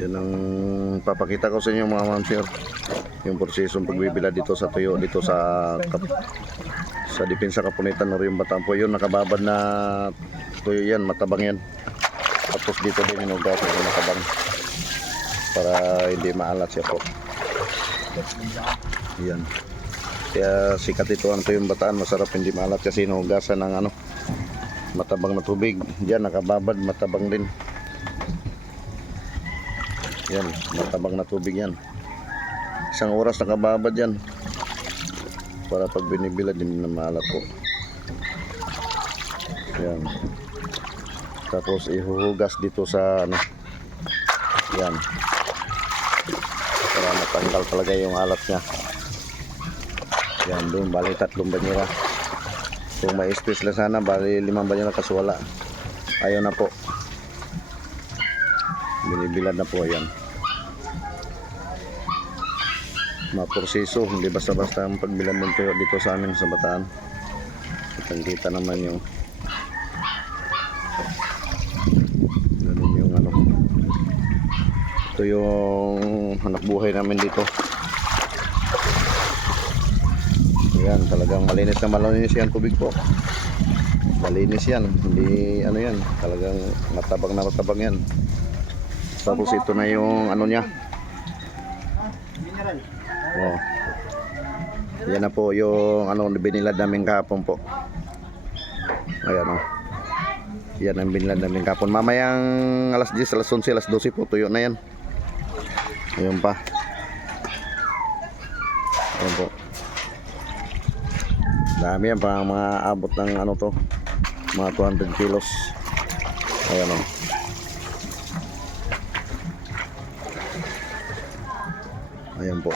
Yan ang papakita ko sa inyo mga mamsir, yung prosesong pagbibilad dito sa tuyo, dito sa Depensa Kapunitan o yung Batampo. Yun, nakababad na tuyo yan, matabang yan. Tapos dito din inugas yung matabang para hindi maalat siya po. Yan, kaya sikat ito ang tuyong Bataan, masarap hindi maalat kasi inugasan ng matabang na tubig. Diyan nakababad, matabang din. Yan, matabang na tubig yan. Isang oras nakababad yan para pag binibilad hindi na maalat po. Yan. Tapos ihuhugas dito sa yan, para matanggal talaga yung alat nya. Yan, doon bali 3 banyera. Kung may space lang sana bali 5 banyera, kasi wala, ayaw na po, binibilad na po. Yan, maproseso, hindi basta-basta ang pagbilad ng tuyo dito sa amin sa Bataan. Kitang-kita naman yung ganun yung ito yung hanap buhay namin dito. Yan, talagang malinis na malinis yan tubig po. Malinis yan, hindi yan, talagang matabang na matabang yan. Tapos ito na yung niya. Oh. Yan na po yung binilad namin kahapon po. Ayan yan ang binilad namin kahapon. Mamayang alas 10, alas 11, alas 12 po tuyo na yan. Ayun pa. Ayun po. Dami yan, parang mga abot ng mga 200 kilos. Ayan ayan po.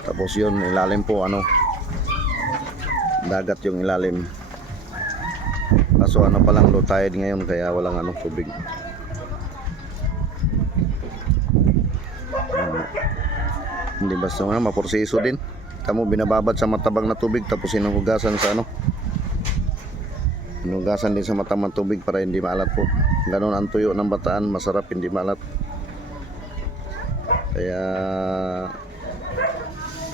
Tapos yun, ilalim po dagat yung ilalim. Kaso pa lang, low tide ngayon, kaya walang tubig. Hindi basta maporseso din. Kamu binababad sa matabang na tubig, tapos hinuhugasan sa hinugasan din sa matamang tubig para hindi maalat po. Ganon ang tuyo ng Bataan, masarap, hindi maalat. Kaya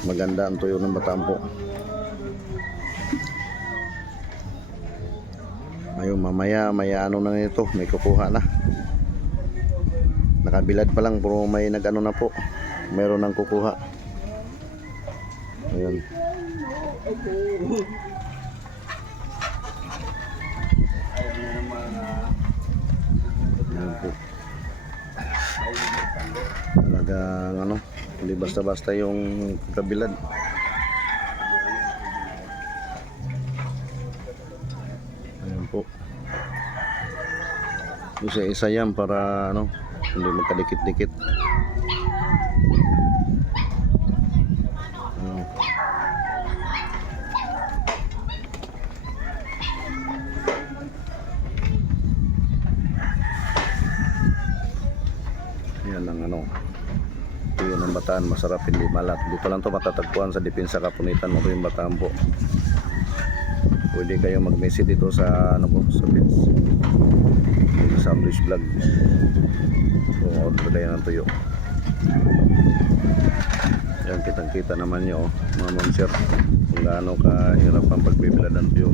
maganda ang tuyo ng Bataan po. Ayun, mamaya na nito, may kukuha na. Nakabilad pa lang, pero may na po, mayroon nang kukuha. Ayun. Ayun po. Talagang hindi basta-basta yung kabilad. Ayun po. Isa-isa yan para hindi magkadikit-dikit. Yan ang tuyo ng Bataan, masarap, hindi malat. Dito lang to matatagpuan sa Depensa Kapunitan o yung Batampo. Pwede kayo mag-message dito sa sa page, sa Amrish Vlog, kung order kayo ng tuyo. Yan, kitang-kita naman nyo mga mamsir kung gaano kahirap ang pagbibilad ng tuyo.